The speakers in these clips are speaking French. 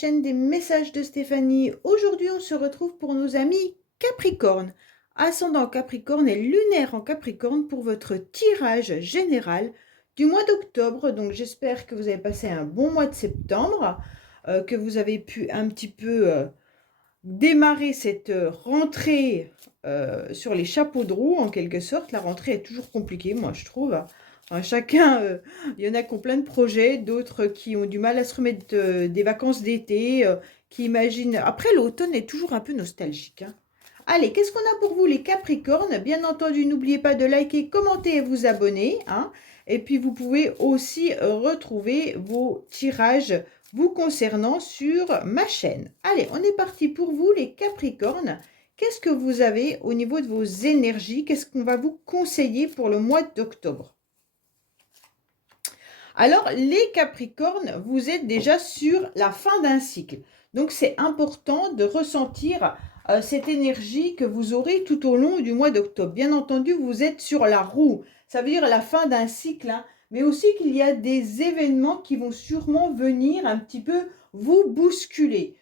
chaîne des messages de Stéphanie. Aujourd'hui, on se retrouve pour nos amis Capricorne. Ascendant Capricorne et lunaire en Capricorne pour votre tirage général du mois d'octobre. Donc, j'espère que vous avez passé un bon mois de septembre, que vous avez pu un petit peu démarrer cette rentrée sur les chapeaux de roue, en quelque sorte. La rentrée est toujours compliquée, moi, je trouve. Enfin, chacun, il y en a qui ont plein de projets, d'autres qui ont du mal à se remettre des vacances d'été, qui imaginent... Après, l'automne est toujours un peu nostalgique, hein. Allez, qu'est-ce qu'on a pour vous les Capricornes? Bien entendu, n'oubliez pas de liker, commenter et vous abonner, hein. Et puis, vous pouvez aussi retrouver vos tirages vous concernant sur ma chaîne. Allez, on est parti pour vous les Capricornes. Qu'est-ce que vous avez au niveau de vos énergies? Qu'est-ce qu'on va vous conseiller pour le mois d'octobre? Alors, les Capricornes, vous êtes déjà sur la fin d'un cycle. Donc, c'est important de ressentir cette énergie que vous aurez tout au long du mois d'octobre. Bien entendu, vous êtes sur la roue. Ça veut dire la fin d'un cycle, hein, mais aussi qu'il y a des événements qui vont sûrement venir un petit peu vous bousculer.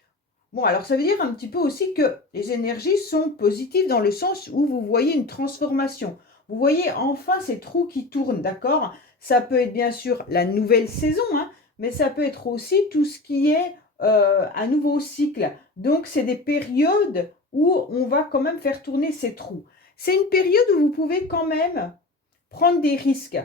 Bon, alors ça veut dire un petit peu aussi que les énergies sont positives dans le sens où vous voyez une transformation. Vous voyez enfin ces trous qui tournent, d'accord? Ça peut être bien sûr la nouvelle saison, hein, mais ça peut être aussi tout ce qui est un nouveau cycle. Donc, c'est des périodes où on va quand même faire tourner ces trous. C'est une période où vous pouvez quand même prendre des risques.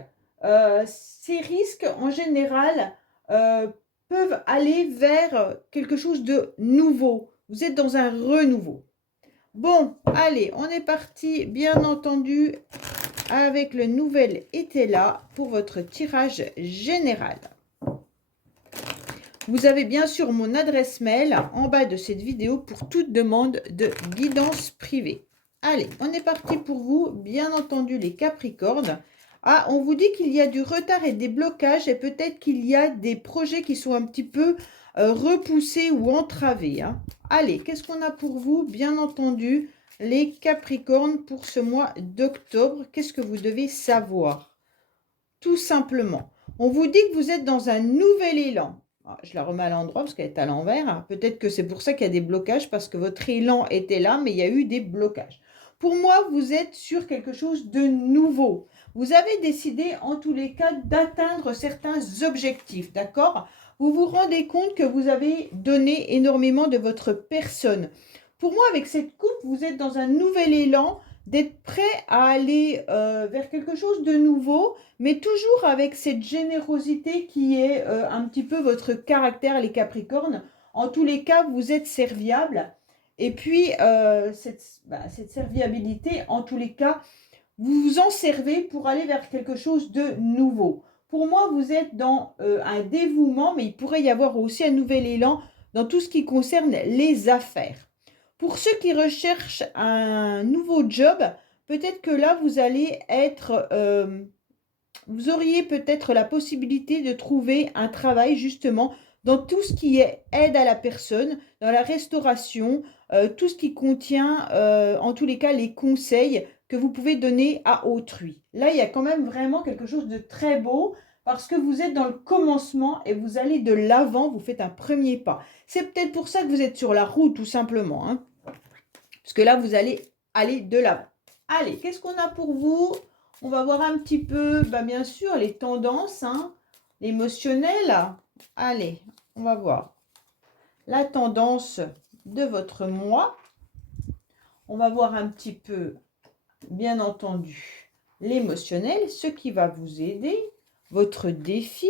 Ces risques, en général, peuvent aller vers quelque chose de nouveau. Vous êtes dans un renouveau. Bon, allez, on est parti, bien entendu, avec le nouvel été là pour votre tirage général. Vous avez bien sûr mon adresse mail en bas de cette vidéo pour toute demande de guidance privée. Allez, on est parti pour vous, bien entendu les Capricornes. Ah, on vous dit qu'il y a du retard et des blocages et peut-être qu'il y a des projets qui sont un petit peu repoussés ou entravés, hein. Allez, qu'est-ce qu'on a pour vous, bien entendu, les Capricornes pour ce mois d'octobre? Qu'est-ce que vous devez savoir? Tout simplement, on vous dit que vous êtes dans un nouvel élan. Alors, je la remets à l'endroit parce qu'elle est à l'envers. Peut-être que c'est pour ça qu'il y a des blocages, parce que votre élan était là, mais il y a eu des blocages. Pour moi, vous êtes sur quelque chose de nouveau. Vous avez décidé, en tous les cas, d'atteindre certains objectifs, d'accord? Vous vous rendez compte que vous avez donné énormément de votre personne. Pour moi, avec cette coupe, vous êtes dans un nouvel élan, d'être prêt à aller vers quelque chose de nouveau, mais toujours avec cette générosité qui est un petit peu votre caractère, les Capricornes. En tous les cas, vous êtes serviable. Et puis, cette serviabilité, en tous les cas, vous vous en servez pour aller vers quelque chose de nouveau. Pour moi, vous êtes dans un dévouement, mais il pourrait y avoir aussi un nouvel élan dans tout ce qui concerne les affaires. Pour ceux qui recherchent un nouveau job, peut-être que là, vous allez être... vous auriez peut-être la possibilité de trouver un travail justement dans tout ce qui est aide à la personne, dans la restauration, tout ce qui contient, en tous les cas, les conseils que vous pouvez donner à autrui. Là, il y a quand même vraiment quelque chose de très beau parce que vous êtes dans le commencement et vous allez de l'avant, vous faites un premier pas. C'est peut-être pour ça que vous êtes sur la route, tout simplement, hein, parce que là, vous allez aller de l'avant. Allez, qu'est-ce qu'on a pour vous? On va voir un petit peu, bien sûr, les tendances, hein, l'émotionnel. Allez, on va voir la tendance de votre mois. On va voir un petit peu, bien entendu, l'émotionnel, ce qui va vous aider, votre défi,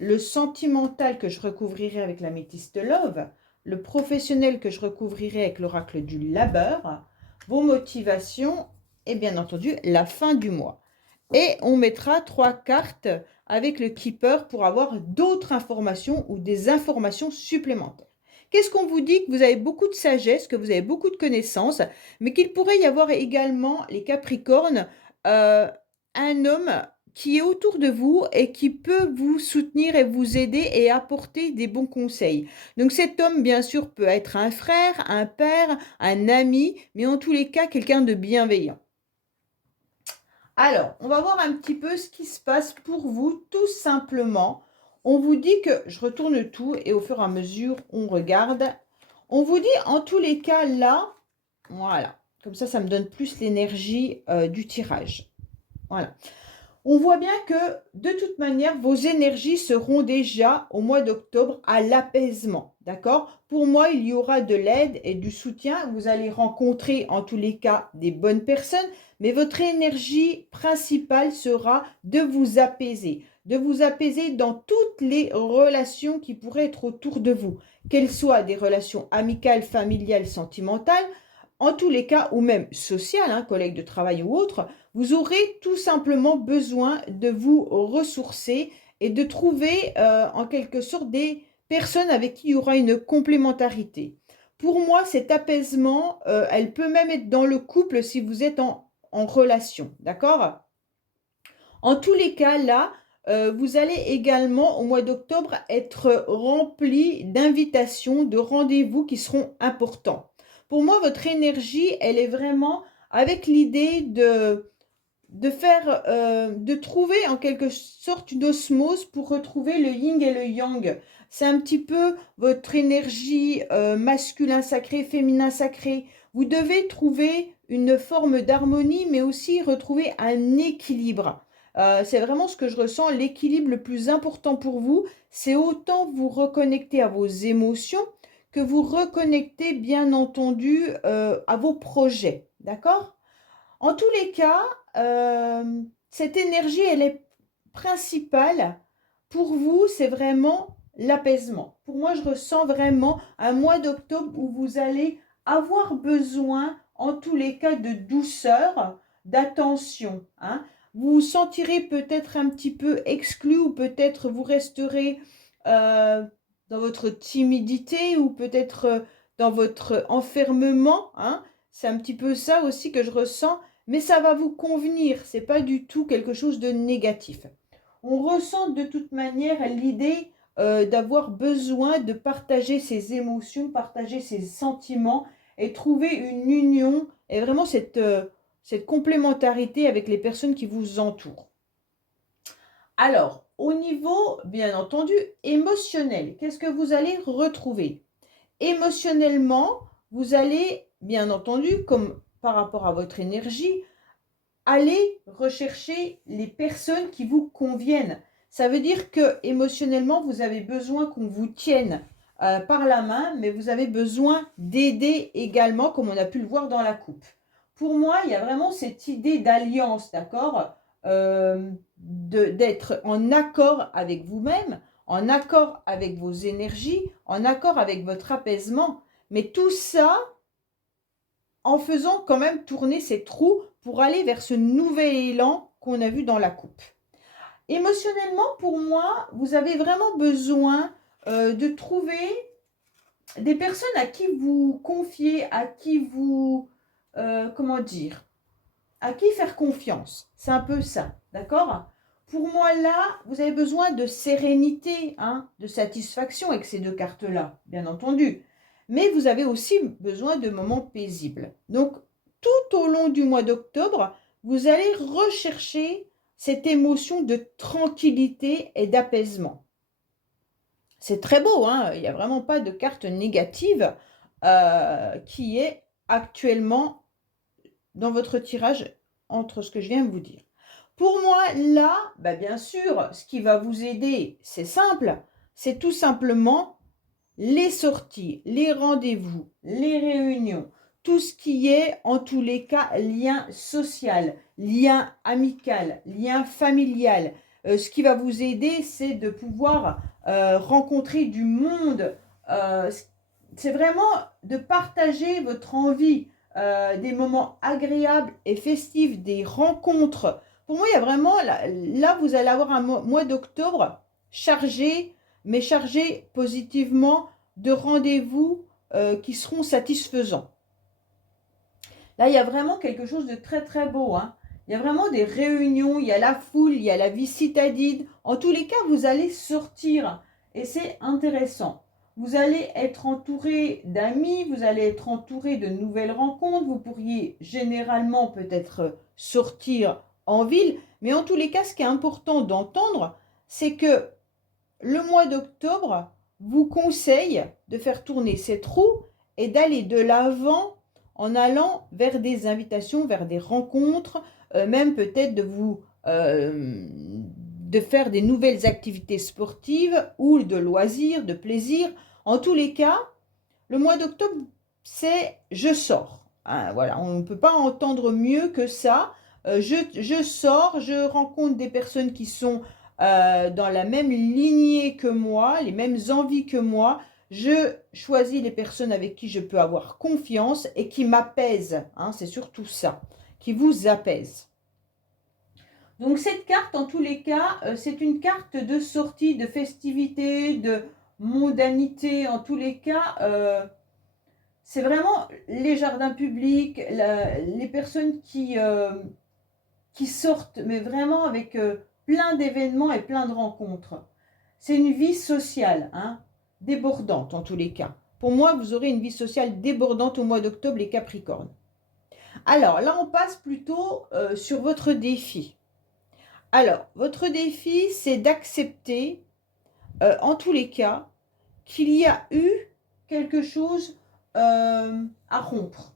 le sentimental que je recouvrirai avec la métiste Love, le professionnel que je recouvrirai avec l'oracle du labeur, vos motivations et bien entendu la fin du mois. Et on mettra 3 cartes avec le keeper pour avoir d'autres informations ou des informations supplémentaires. Qu'est-ce qu'on vous dit? Que vous avez beaucoup de sagesse, que vous avez beaucoup de connaissances, mais qu'il pourrait y avoir également, les Capricornes, un homme qui est autour de vous et qui peut vous soutenir et vous aider et apporter des bons conseils. Donc cet homme, bien sûr, peut être un frère, un père, un ami, mais en tous les cas, quelqu'un de bienveillant. Alors, on va voir un petit peu ce qui se passe pour vous, tout simplement. On vous dit que, je retourne tout et au fur et à mesure, on regarde. On vous dit en tous les cas là, voilà, comme ça me donne plus l'énergie du tirage. Voilà. On voit bien que de toute manière, vos énergies seront déjà au mois d'octobre à l'apaisement. D'accord? Pour moi, il y aura de l'aide et du soutien. Vous allez rencontrer en tous les cas des bonnes personnes, mais votre énergie principale sera de vous apaiser. De vous apaiser dans toutes les relations qui pourraient être autour de vous. Qu'elles soient des relations amicales, familiales, sentimentales, en tous les cas, ou même sociales, hein, collègues de travail ou autres, vous aurez tout simplement besoin de vous ressourcer et de trouver en quelque sorte des personnes avec qui il y aura une complémentarité. Pour moi, cet apaisement, elle peut même être dans le couple si vous êtes en relation, d'accord? En tous les cas, là, vous allez également, au mois d'octobre, être rempli d'invitations, de rendez-vous qui seront importants. Pour moi, votre énergie, elle est vraiment avec l'idée de trouver en quelque sorte une osmose pour retrouver le yin et le yang. C'est un petit peu votre énergie masculin sacré, féminin sacré. Vous devez trouver une forme d'harmonie, mais aussi retrouver un équilibre. C'est vraiment ce que je ressens, l'équilibre le plus important pour vous, c'est autant vous reconnecter à vos émotions que vous reconnecter bien entendu à vos projets. D'accord? En tous les cas, cette énergie, elle est principale. Pour vous, c'est vraiment l'apaisement. Pour moi, je ressens vraiment un mois d'octobre où vous allez avoir besoin, en tous les cas, de douceur, d'attention. Hein. Vous vous sentirez peut-être un petit peu exclu ou peut-être vous resterez dans votre timidité ou peut-être dans votre enfermement. Hein. C'est un petit peu ça aussi que je ressens, mais ça va vous convenir. C'est pas du tout quelque chose de négatif. On ressent de toute manière l'idée d'avoir besoin de partager ses émotions, partager ses sentiments et trouver une union et vraiment cette complémentarité avec les personnes qui vous entourent. Alors, au niveau, bien entendu, émotionnel, qu'est-ce que vous allez retrouver? Émotionnellement, vous allez, bien entendu, comme par rapport à votre énergie, aller rechercher les personnes qui vous conviennent. Ça veut dire que émotionnellement, vous avez besoin qu'on vous tienne par la main, mais vous avez besoin d'aider également, comme on a pu le voir dans la coupe. Pour moi, il y a vraiment cette idée d'alliance, d'accord, d'être en accord avec vous-même, en accord avec vos énergies, en accord avec votre apaisement. Mais tout ça en faisant quand même tourner ces trous pour aller vers ce nouvel élan qu'on a vu dans la coupe. Émotionnellement, pour moi, vous avez vraiment besoin de trouver des personnes à qui vous confier, à qui vous, comment dire, à qui faire confiance. C'est un peu ça, d'accord? Pour moi, là, vous avez besoin de sérénité, hein, de satisfaction avec ces deux cartes-là, bien entendu. Mais vous avez aussi besoin de moments paisibles. Donc, tout au long du mois d'octobre, vous allez rechercher cette émotion de tranquillité et d'apaisement. C'est très beau, hein, il n'y a vraiment pas de carte négative qui est actuellement dans votre tirage entre ce que je viens de vous dire. Pour moi, là, bien sûr, ce qui va vous aider, c'est simple, c'est tout simplement les sorties, les rendez-vous, les réunions, tout ce qui est, en tous les cas, lien social, lien amical, lien familial. Ce qui va vous aider, c'est de pouvoir rencontrer du monde. C'est vraiment de partager votre envie, des moments agréables et festifs, des rencontres. Pour moi, il y a vraiment, là vous allez avoir un mois d'octobre chargé, mais chargé positivement de rendez-vous qui seront satisfaisants. Là, il y a vraiment quelque chose de très très beau. Hein. Il y a vraiment des réunions, il y a la foule, il y a la vie citadine. En tous les cas, vous allez sortir et c'est intéressant. Vous allez être entouré d'amis, vous allez être entouré de nouvelles rencontres. Vous pourriez généralement peut-être sortir en ville. Mais en tous les cas, ce qui est important d'entendre, c'est que le mois d'octobre vous conseille de faire tourner cette roue et d'aller de l'avant en allant vers des invitations, vers des rencontres, même peut-être de faire des nouvelles activités sportives ou de loisirs, de plaisir. En tous les cas, le mois d'octobre, c'est je sors. Hein, voilà, on ne peut pas entendre mieux que ça. Je sors, je rencontre des personnes qui sont dans la même lignée que moi, les mêmes envies que moi. Je choisis les personnes avec qui je peux avoir confiance et qui m'apaisent. Hein, c'est surtout ça, qui vous apaise. Donc cette carte, en tous les cas, c'est une carte de sortie, de festivité, de mondanité. En tous les cas, c'est vraiment les jardins publics, les personnes qui sortent, mais vraiment avec plein d'événements et plein de rencontres. C'est une vie sociale, hein, débordante en tous les cas. Pour moi, vous aurez une vie sociale débordante au mois d'octobre, les Capricornes. Alors, là, on passe plutôt sur votre défi. Alors, votre défi, c'est d'accepter, en tous les cas, qu'il y a eu quelque chose à rompre.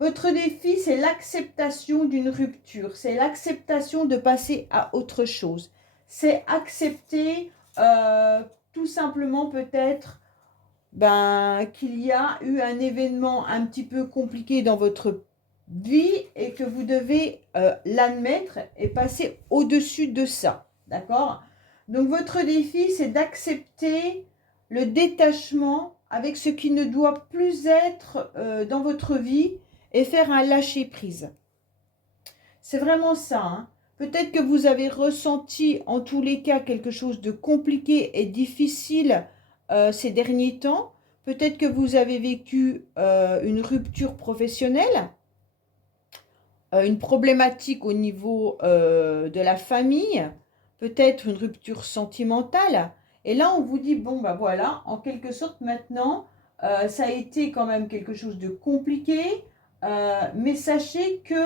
Votre défi, c'est l'acceptation d'une rupture, c'est l'acceptation de passer à autre chose. C'est accepter tout simplement peut-être qu'il y a eu un événement un petit peu compliqué dans votre vie et que vous devez l'admettre et passer au-dessus de ça. D'accord? Donc votre défi, c'est d'accepter le détachement avec ce qui ne doit plus être dans votre vie et faire un lâcher-prise. C'est vraiment ça. Hein. Peut-être que vous avez ressenti en tous les cas quelque chose de compliqué et difficile ces derniers temps. Peut-être que vous avez vécu une rupture professionnelle, une problématique au niveau de la famille, peut-être une rupture sentimentale. Et là, on vous dit, bon, ben voilà, en quelque sorte, maintenant, ça a été quand même quelque chose de compliqué, mais sachez que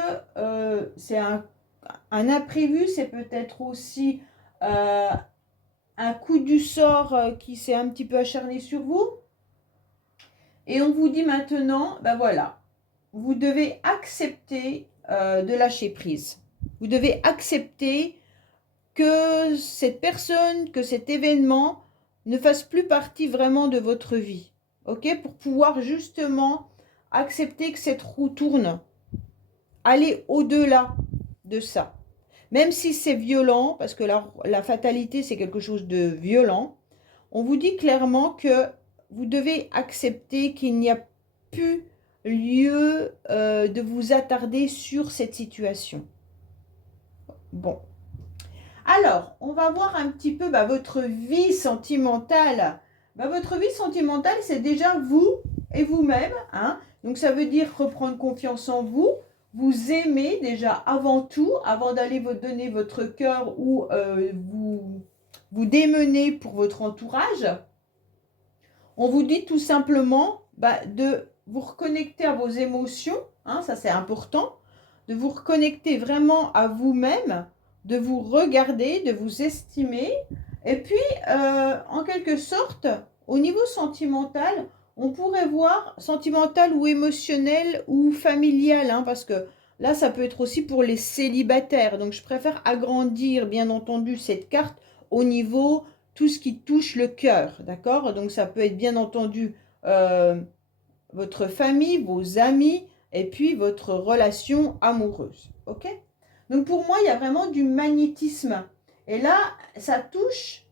c'est un imprévu, c'est peut-être aussi un coup du sort qui s'est un petit peu acharné sur vous. Et on vous dit maintenant, ben voilà, vous devez accepter de lâcher prise. Vous devez accepter que cette personne, que cet événement ne fasse plus partie vraiment de votre vie. Ok? Pour pouvoir justement accepter que cette roue tourne. Aller au-delà de ça. Même si c'est violent, parce que la fatalité, c'est quelque chose de violent, on vous dit clairement que vous devez accepter qu'il n'y a plus lieu de vous attarder sur cette situation. Bon. Alors, on va voir un petit peu votre vie sentimentale. Votre vie sentimentale, c'est déjà vous et vous-même. Hein. Donc, ça veut dire reprendre confiance en vous. Vous aimez déjà avant tout, avant d'aller vous donner votre cœur ou vous démener pour votre entourage. On vous dit tout simplement de vous reconnecter à vos émotions. Hein, ça, c'est important. De vous reconnecter vraiment à vous-même, de vous regarder, de vous estimer. Et puis, en quelque sorte, au niveau sentimental, on pourrait voir sentimental ou émotionnel ou familial, hein, parce que là, ça peut être aussi pour les célibataires. Donc, je préfère agrandir, bien entendu, cette carte au niveau tout ce qui touche le cœur, d'accord? Donc, ça peut être bien entendu votre famille, vos amis, et puis votre relation amoureuse, ok? Donc, pour moi, il y a vraiment du magnétisme. Et là, ça touche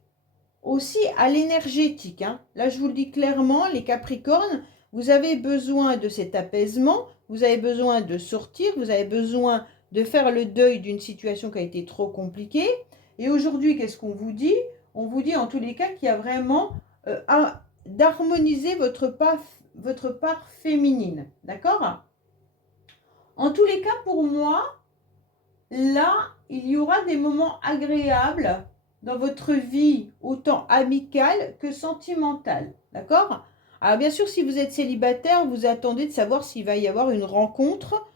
aussi à l'énergétique. Hein. Là, je vous le dis clairement, les Capricornes, vous avez besoin de cet apaisement, vous avez besoin de sortir, vous avez besoin de faire le deuil d'une situation qui a été trop compliquée. Et aujourd'hui, qu'est-ce qu'on vous dit? On vous dit en tous les cas qu'il y a vraiment d'harmoniser votre part féminine. D'accord? En tous les cas, pour moi, là, il y aura des moments agréables dans votre vie, autant amicale que sentimentale. D'accord? Alors bien sûr, si vous êtes célibataire, vous attendez de savoir s'il va y avoir une rencontre.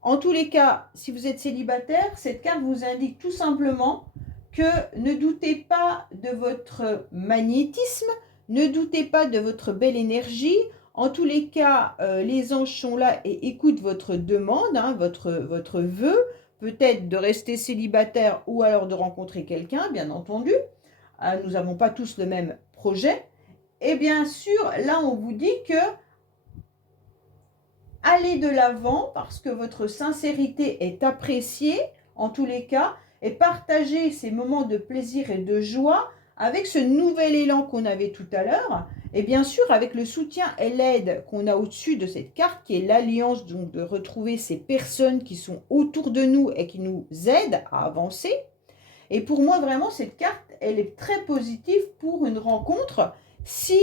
En tous les cas, si vous êtes célibataire, cette carte vous indique tout simplement que ne doutez pas de votre magnétisme, ne doutez pas de votre belle énergie. En tous les cas, les anges sont là et écoutent votre demande, hein, votre vœu, peut-être de rester célibataire ou alors de rencontrer quelqu'un, bien entendu. Nous n'avons pas tous le même projet. Et bien sûr, là, on vous dit que allez de l'avant parce que votre sincérité est appréciée, en tous les cas, et partagez ces moments de plaisir et de joie avec ce nouvel élan qu'on avait tout à l'heure, et bien sûr avec le soutien et l'aide qu'on a au-dessus de cette carte, qui est l'alliance, donc de retrouver ces personnes qui sont autour de nous et qui nous aident à avancer. Et pour moi, vraiment, cette carte, elle est très positive pour une rencontre si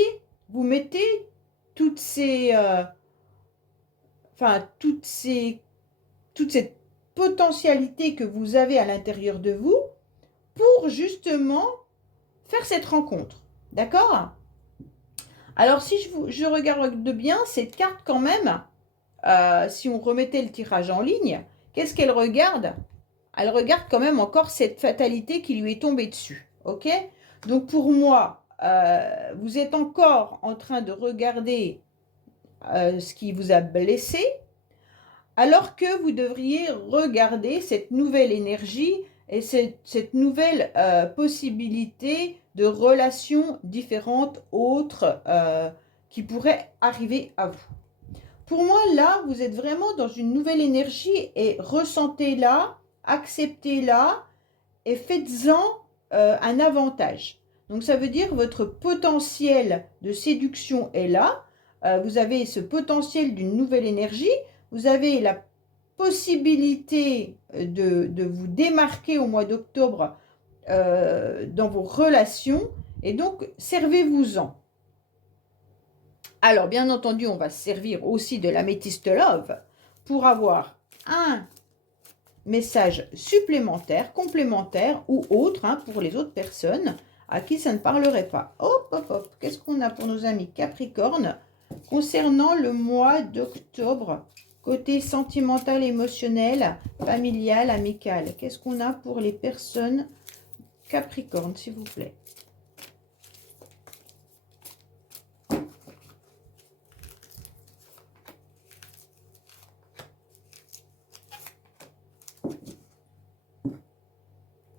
vous mettez toutes ces... toute cette potentialité que vous avez à l'intérieur de vous pour justement faire cette rencontre. D'accord? Alors, si je regarde de bien, cette carte quand même, si on remettait le tirage en ligne, qu'est-ce qu'elle regarde? Elle regarde quand même encore cette fatalité qui lui est tombée dessus. Ok? Donc, pour moi, vous êtes encore en train de regarder ce qui vous a blessé, alors que vous devriez regarder cette nouvelle énergie et cette nouvelle possibilité de relations différentes, autres, qui pourraient arriver à vous. Pour moi, là, vous êtes vraiment dans une nouvelle énergie et ressentez-la, acceptez-la et faites-en un avantage. Donc, ça veut dire que votre potentiel de séduction est là. Vous avez ce potentiel d'une nouvelle énergie. Vous avez la possibilité de vous démarquer au mois d'octobre dans vos relations. Et donc, servez-vous-en. Alors, bien entendu, on va se servir aussi de l'améthyste love pour avoir un message supplémentaire, complémentaire ou autre hein, pour les autres personnes à qui ça ne parlerait pas. Hop, hop, hop. Qu'est-ce qu'on a pour nos amis Capricorne concernant le mois d'octobre, côté sentimental, émotionnel, familial, amical? Qu'est-ce qu'on a pour les personnes Capricorne, s'il vous plaît?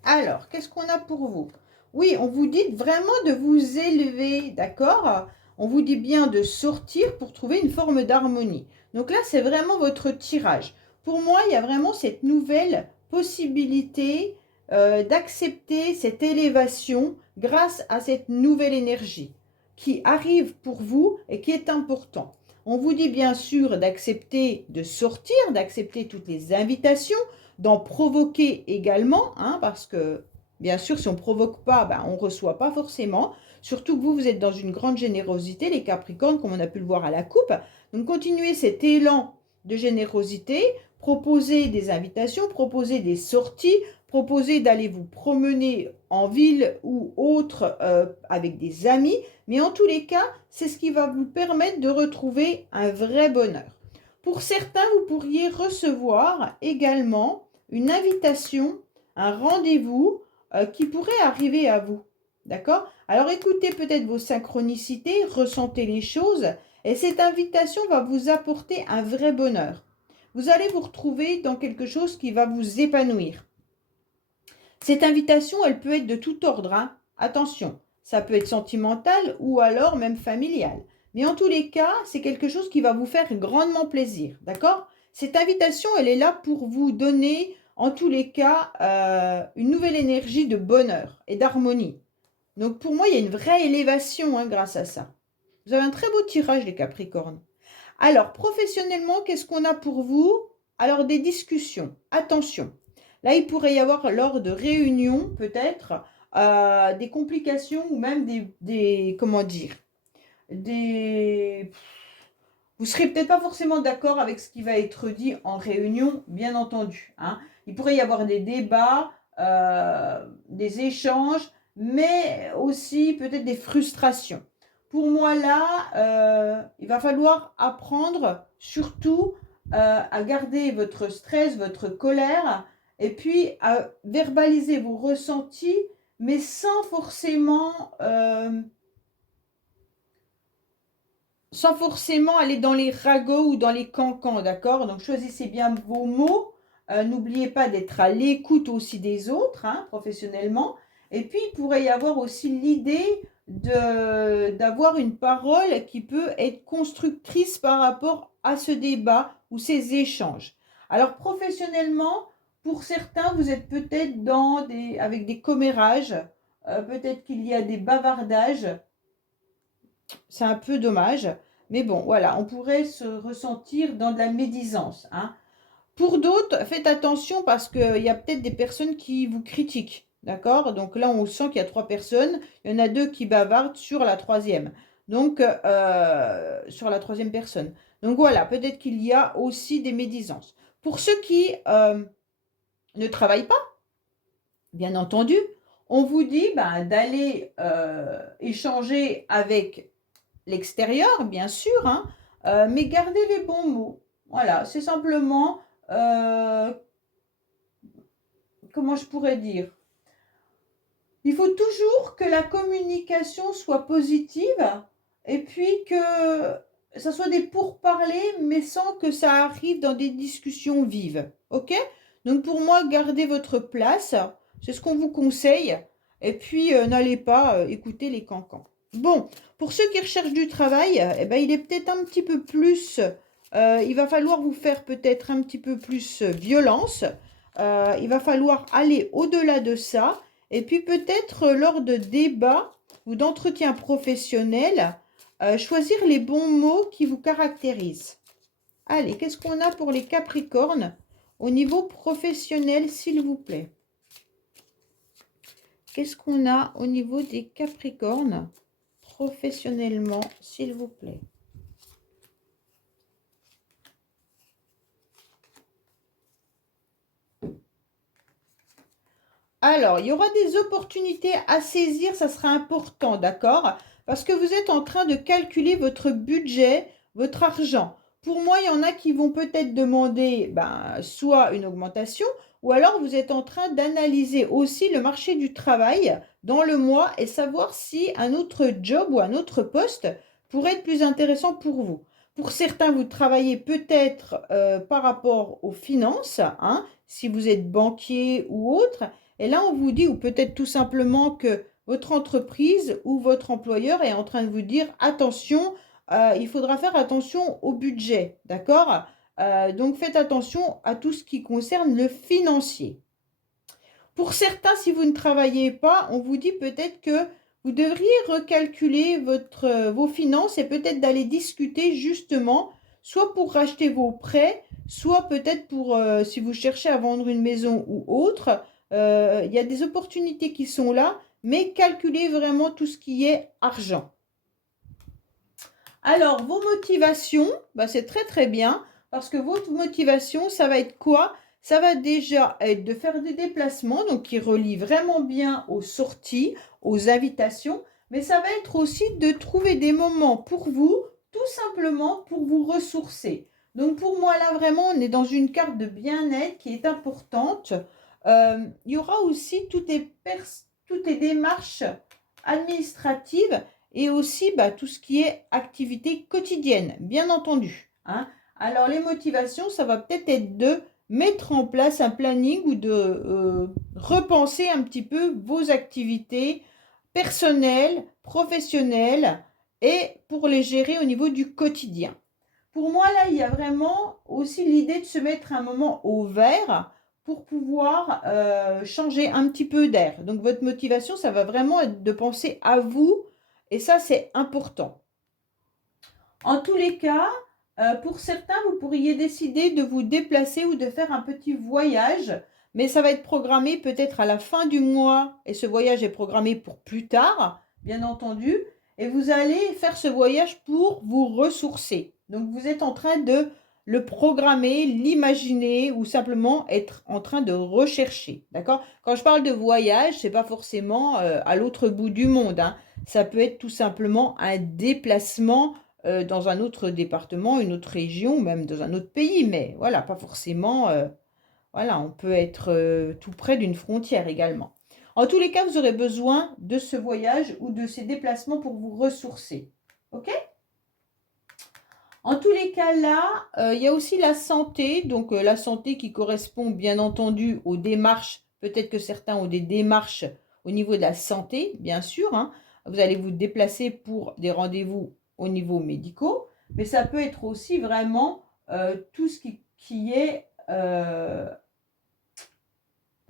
Alors, qu'est-ce qu'on a pour vous? Oui, on vous dit vraiment de vous élever, d'accord? On vous dit bien de sortir pour trouver une forme d'harmonie. Donc là, c'est vraiment votre tirage. Pour moi, il y a vraiment cette nouvelle possibilité d'accepter cette élévation grâce à cette nouvelle énergie qui arrive pour vous et qui est important. On vous dit bien sûr d'accepter de sortir, d'accepter toutes les invitations, d'en provoquer également, hein, parce que bien sûr, si on ne provoque pas, ben, on ne reçoit pas forcément. Surtout que vous êtes dans une grande générosité, les Capricornes, comme on a pu le voir à la coupe. Donc, continuez cet élan de générosité, proposez des invitations, proposez des sorties, proposez d'aller vous promener en ville ou autre avec des amis. Mais en tous les cas, c'est ce qui va vous permettre de retrouver un vrai bonheur. Pour certains, vous pourriez recevoir également une invitation, un rendez-vous qui pourrait arriver à vous. D'accord? Alors écoutez peut-être vos synchronicités, ressentez les choses et cette invitation va vous apporter un vrai bonheur. Vous allez vous retrouver dans quelque chose qui va vous épanouir. Cette invitation, elle peut être de tout ordre. Hein. Attention, ça peut être sentimental ou alors même familial. Mais en tous les cas, c'est quelque chose qui va vous faire grandement plaisir. D'accord? Cette invitation, elle est là pour vous donner, en tous les cas, une nouvelle énergie de bonheur et d'harmonie. Donc pour moi, il y a une vraie élévation hein, grâce à ça. Vous avez un très beau tirage, les Capricornes. Alors, professionnellement, qu'est-ce qu'on a pour vous? Alors, des discussions. Attention. Là, il pourrait y avoir lors de réunions, peut-être, des complications ou même comment dire, vous serez peut-être pas forcément d'accord avec ce qui va être dit en réunion, bien entendu. Hein. Il pourrait y avoir des débats, des échanges, mais aussi peut-être des frustrations. Pour moi, là, il va falloir apprendre surtout à garder votre stress, votre colère et puis à verbaliser vos ressentis, mais sans forcément aller dans les ragots ou dans les cancans, d'accord? Donc, choisissez bien vos mots. N'oubliez pas d'être à l'écoute aussi des autres, hein, professionnellement. Et puis, il pourrait y avoir aussi l'idée d'avoir une parole qui peut être constructrice par rapport à ce débat ou ces échanges. Alors, professionnellement, pour certains, vous êtes peut-être avec des commérages, peut-être qu'il y a des bavardages. C'est un peu dommage, mais bon, voilà, on pourrait se ressentir dans de la médisance, hein. Pour d'autres, faites attention parce qu'il y a peut-être des personnes qui vous critiquent, d'accord? Donc là, on sent qu'il y a 3 personnes, il y en a 2 qui bavardent sur la troisième, donc sur la troisième personne. Donc voilà, peut-être qu'il y a aussi des médisances. Pour ceux qui ne travaillent pas, bien entendu, on vous dit d'aller échanger avec l'extérieur, bien sûr, hein, mais gardez les bons mots. Voilà, c'est simplement, comment je pourrais dire? Il faut toujours que la communication soit positive et puis que ça soit des pourparlers, mais sans que ça arrive dans des discussions vives. Ok? Donc pour moi, gardez votre place. C'est ce qu'on vous conseille. Et puis, n'allez pas écouter les cancans. Bon, pour ceux qui recherchent du travail, eh ben, il est peut-être un petit peu plus... il va falloir vous faire peut-être un petit peu plus violence. Il va falloir aller au-delà de ça. Et puis peut-être lors de débats ou d'entretiens professionnels, choisir les bons mots qui vous caractérisent. Allez, qu'est-ce qu'on a pour les Capricornes au niveau professionnel, s'il vous plaît? Qu'est-ce qu'on a au niveau des Capricornes professionnellement, s'il vous plaît? Alors, il y aura des opportunités à saisir, ça sera important, d'accord? Parce que vous êtes en train de calculer votre budget, votre argent. Pour moi, il y en a qui vont peut-être demander soit une augmentation, ou alors vous êtes en train d'analyser aussi le marché du travail dans le mois et savoir si un autre job ou un autre poste pourrait être plus intéressant pour vous. Pour certains, vous travaillez peut-être par rapport aux finances, hein, si vous êtes banquier ou autre. Et là, on vous dit, ou peut-être tout simplement que votre entreprise ou votre employeur est en train de vous dire, attention, il faudra faire attention au budget, d'accord? Donc, faites attention à tout ce qui concerne le financier. Pour certains, si vous ne travaillez pas, on vous dit peut-être que vous devriez recalculer vos finances et peut-être d'aller discuter justement, soit pour racheter vos prêts, soit peut-être pour, si vous cherchez à vendre une maison ou autre, il y a des opportunités qui sont là, mais calculez vraiment tout ce qui est argent. Alors, vos motivations, c'est très très bien, parce que votre motivation, ça va être quoi? Ça va déjà être de faire des déplacements, donc qui relient vraiment bien aux sorties, aux invitations, mais ça va être aussi de trouver des moments pour vous, tout simplement pour vous ressourcer. Donc pour moi, là, vraiment, on est dans une carte de bien-être qui est importante. Il y aura aussi toutes les démarches administratives et aussi tout ce qui est activité quotidienne, bien entendu, hein. Alors les motivations, ça va peut-être être de mettre en place un planning ou de repenser un petit peu vos activités personnelles, professionnelles et pour les gérer au niveau du quotidien. Pour moi, là, il y a vraiment aussi l'idée de se mettre un moment au vert pour pouvoir changer un petit peu d'air. Donc, votre motivation, ça va vraiment être de penser à vous et ça, c'est important. En tous les cas, pour certains, vous pourriez décider de vous déplacer ou de faire un petit voyage, mais ça va être programmé peut-être à la fin du mois et ce voyage est programmé pour plus tard, bien entendu. Et vous allez faire ce voyage pour vous ressourcer. Donc, vous êtes en train de le programmer, l'imaginer ou simplement être en train de rechercher. D'accord? Quand je parle de voyage, ce n'est pas forcément à l'autre bout du monde, hein. Ça peut être tout simplement un déplacement dans un autre département, une autre région, même dans un autre pays, mais voilà, pas forcément Voilà, on peut être tout près d'une frontière également. En tous les cas, vous aurez besoin de ce voyage ou de ces déplacements pour vous ressourcer. OK? En tous les cas, là, il y a aussi la santé. Donc, la santé qui correspond bien entendu aux démarches. Peut-être que certains ont des démarches au niveau de la santé, bien sûr, hein. Vous allez vous déplacer pour des rendez-vous au niveau médicaux. Mais ça peut être aussi vraiment tout ce qui est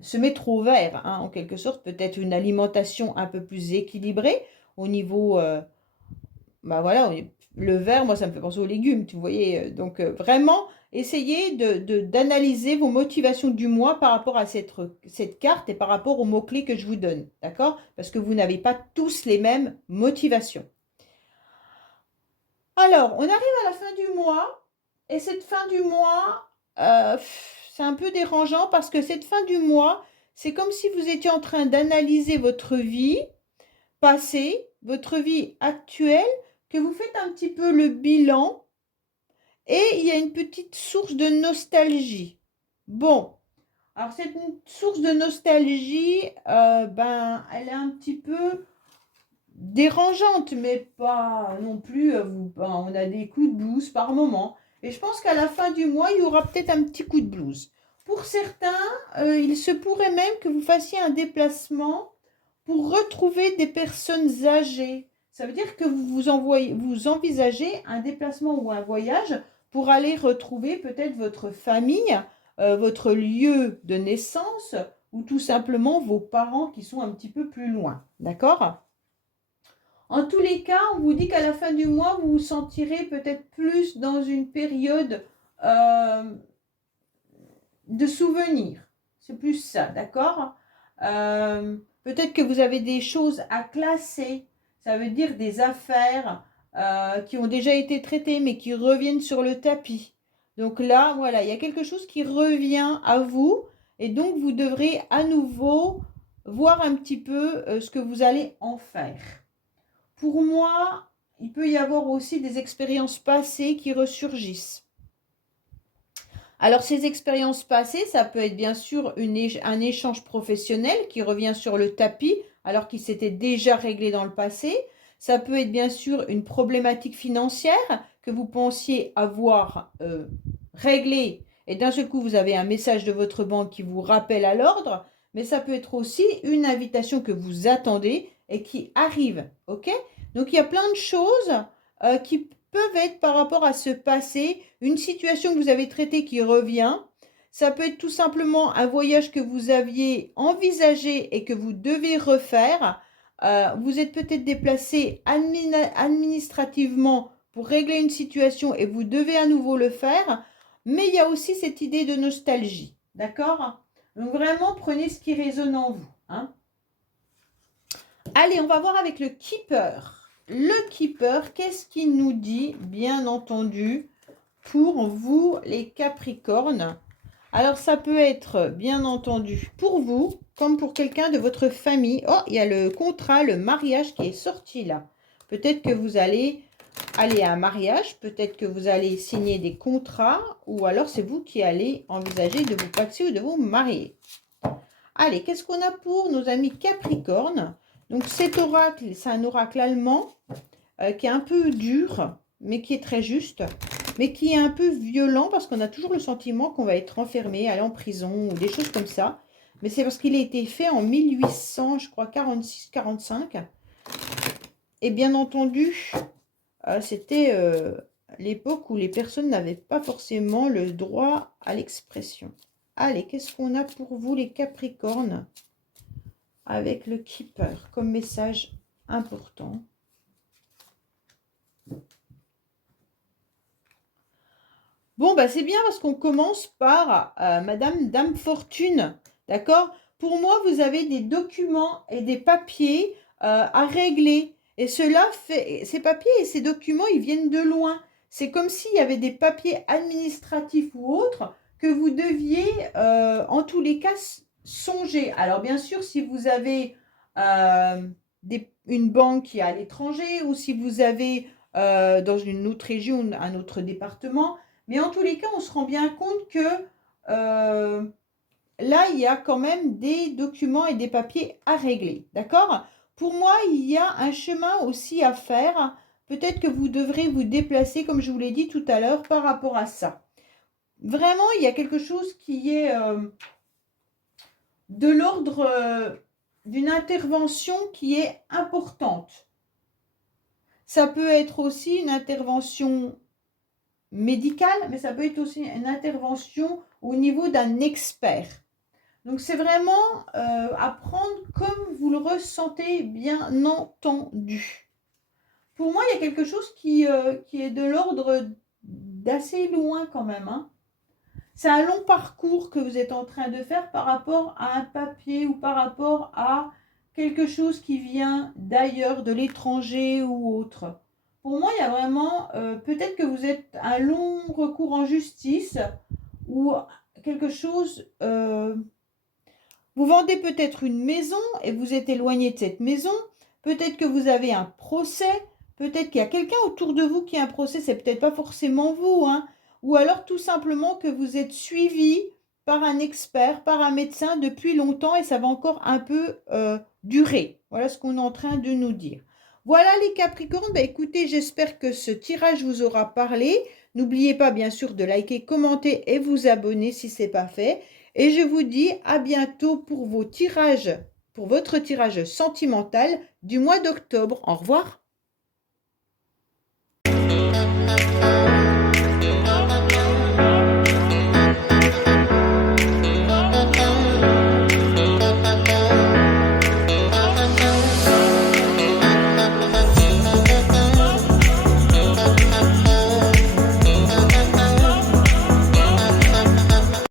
se mettre au vert, hein, en quelque sorte. Peut-être une alimentation un peu plus équilibrée au niveau bah voilà, le vert, moi, ça me fait penser aux légumes, tu voyez. Donc, vraiment, essayez d'analyser vos motivations du mois par rapport à cette carte et par rapport aux mots-clés que je vous donne, d'accord? Parce que vous n'avez pas tous les mêmes motivations. Alors, on arrive à la fin du mois, et cette fin du mois, c'est un peu dérangeant parce que cette fin du mois, c'est comme si vous étiez en train d'analyser votre vie passée, votre vie actuelle, que vous faites un petit peu le bilan et il y a une petite source de nostalgie. Bon, alors cette source de nostalgie, ben, elle est un petit peu dérangeante, mais pas non plus, ben, on a des coups de blues par moment. Et je pense qu'à la fin du mois, il y aura peut-être un petit coup de blues. Pour certains, il se pourrait même que vous fassiez un déplacement pour retrouver des personnes âgées. Ça veut dire que vous envisagez un déplacement ou un voyage pour aller retrouver peut-être votre famille, votre lieu de naissance ou tout simplement vos parents qui sont un petit peu plus loin. D'accord? En tous les cas, on vous dit qu'à la fin du mois, vous vous sentirez peut-être plus dans une période de souvenirs. C'est plus ça, d'accord? Peut-être que vous avez des choses à classer. Ça veut dire des affaires qui ont déjà été traitées mais qui reviennent sur le tapis. Donc là, voilà, il y a quelque chose qui revient à vous et donc vous devrez à nouveau voir un petit peu ce que vous allez en faire. Pour moi, il peut y avoir aussi des expériences passées qui ressurgissent. Alors, ces expériences passées, ça peut être bien sûr un échange professionnel qui revient sur le tapis alors qu'il s'était déjà réglé dans le passé. Ça peut être bien sûr une problématique financière que vous pensiez avoir réglée et d'un seul coup, vous avez un message de votre banque qui vous rappelle à l'ordre. Mais ça peut être aussi une invitation que vous attendez et qui arrive. OK? Donc, il y a plein de choses qui peuvent être par rapport à ce passé, une situation que vous avez traitée qui revient. Ça peut être tout simplement un voyage que vous aviez envisagé et que vous devez refaire. Vous êtes peut-être déplacé administrativement pour régler une situation et vous devez à nouveau le faire. Mais il y a aussi cette idée de nostalgie. D'accord? Donc vraiment, prenez ce qui résonne en vous, hein. Allez, on va voir avec le keeper. Le keeper, qu'est-ce qu'il nous dit, bien entendu, pour vous, les Capricornes? Alors, ça peut être, bien entendu, pour vous, comme pour quelqu'un de votre famille. Oh, il y a le contrat, le mariage qui est sorti là. Peut-être que vous allez aller à un mariage, peut-être que vous allez signer des contrats, ou alors c'est vous qui allez envisager de vous paxer ou de vous marier. Allez, qu'est-ce qu'on a pour nos amis Capricornes? Donc, cet oracle, c'est un oracle allemand qui est un peu dur, mais qui est très juste, mais qui est un peu violent parce qu'on a toujours le sentiment qu'on va être enfermé, aller en prison ou des choses comme ça. Mais c'est parce qu'il a été fait en 1800, je crois, 46-45. Et bien entendu, c'était l'époque où les personnes n'avaient pas forcément le droit à l'expression. Allez, qu'est-ce qu'on a pour vous, les Capricornes, avec le Keeper comme message important? Bon, bah c'est bien parce qu'on commence par Madame Dame Fortune, d'accord? Pour moi, vous avez des documents et des papiers à régler. Et ces papiers et ces documents, ils viennent de loin. C'est comme s'il y avait des papiers administratifs ou autres que vous deviez, en tous les cas, songer. Alors, bien sûr, si vous avez une banque qui est à l'étranger ou si vous avez dans une autre région, un autre département, mais en tous les cas, on se rend bien compte que là, il y a quand même des documents et des papiers à régler. D'accord? Pour moi, il y a un chemin aussi à faire. Peut-être que vous devrez vous déplacer, comme je vous l'ai dit tout à l'heure, par rapport à ça. Vraiment, il y a quelque chose qui est de l'ordre d'une intervention qui est importante. Ça peut être aussi une intervention médicale, mais ça peut être aussi une intervention au niveau d'un expert. Donc, c'est vraiment à prendre comme vous le ressentez, bien entendu. Pour moi, il y a quelque chose qui est de l'ordre d'assez loin quand même. Hein. C'est un long parcours que vous êtes en train de faire par rapport à un papier ou par rapport à quelque chose qui vient d'ailleurs, de l'étranger ou autre. Pour moi, il y a vraiment, peut-être que vous êtes un long recours en justice ou quelque chose, vous vendez peut-être une maison et vous êtes éloigné de cette maison, peut-être que vous avez un procès, peut-être qu'il y a quelqu'un autour de vous qui a un procès, c'est peut-être pas forcément vous, hein, ou alors tout simplement que vous êtes suivi par un expert, par un médecin depuis longtemps et ça va encore un peu durer. Voilà ce qu'on est en train de nous dire. Voilà les Capricornes, bah, écoutez, j'espère que ce tirage vous aura parlé. N'oubliez pas bien sûr de liker, commenter et vous abonner si ce n'est pas fait. Et je vous dis à bientôt pour vos tirages, pour votre tirage sentimental du mois d'octobre. Au revoir.